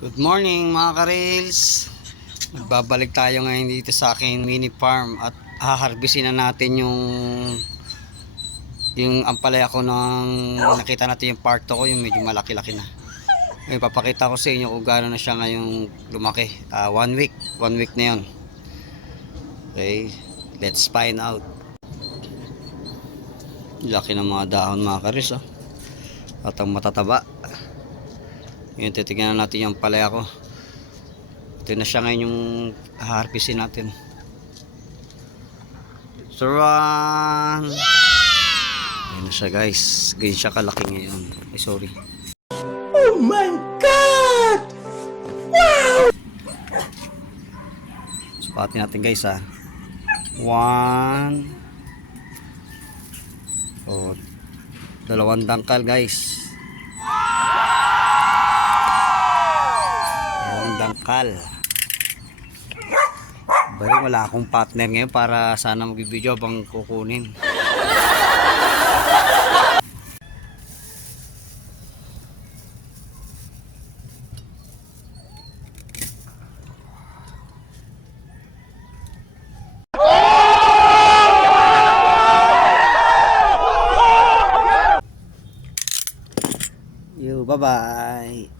Good morning mga ka-rails. Magbabalik tayo ngayon dito sa aking mini farm At haharbisin na natin yung Yung ampalaya ko nang nakita natin yung part ko Yung medyo malaki-laki na. Ngayon papakita ko sa inyo kung gaano na siya ngayong lumaki. Ah, One week, one week na yun. Okay, let's find out. Laki ng mga dahon mga ka-rails oh. At ang matataba ngayon titignan natin yung palaya ko. Ito na siya ngayon yung haharpisin natin. Saran! Ayan na siya guys. Ganyan siya kalaki ngayon. Ay sorry. Oh my God! Sukatin natin guys ha. One. Oh, dalawang dangkal guys. Dangkal. Pero wala akong partner ngayon para sana magbibideo bang kukunin. Yo, bye-bye.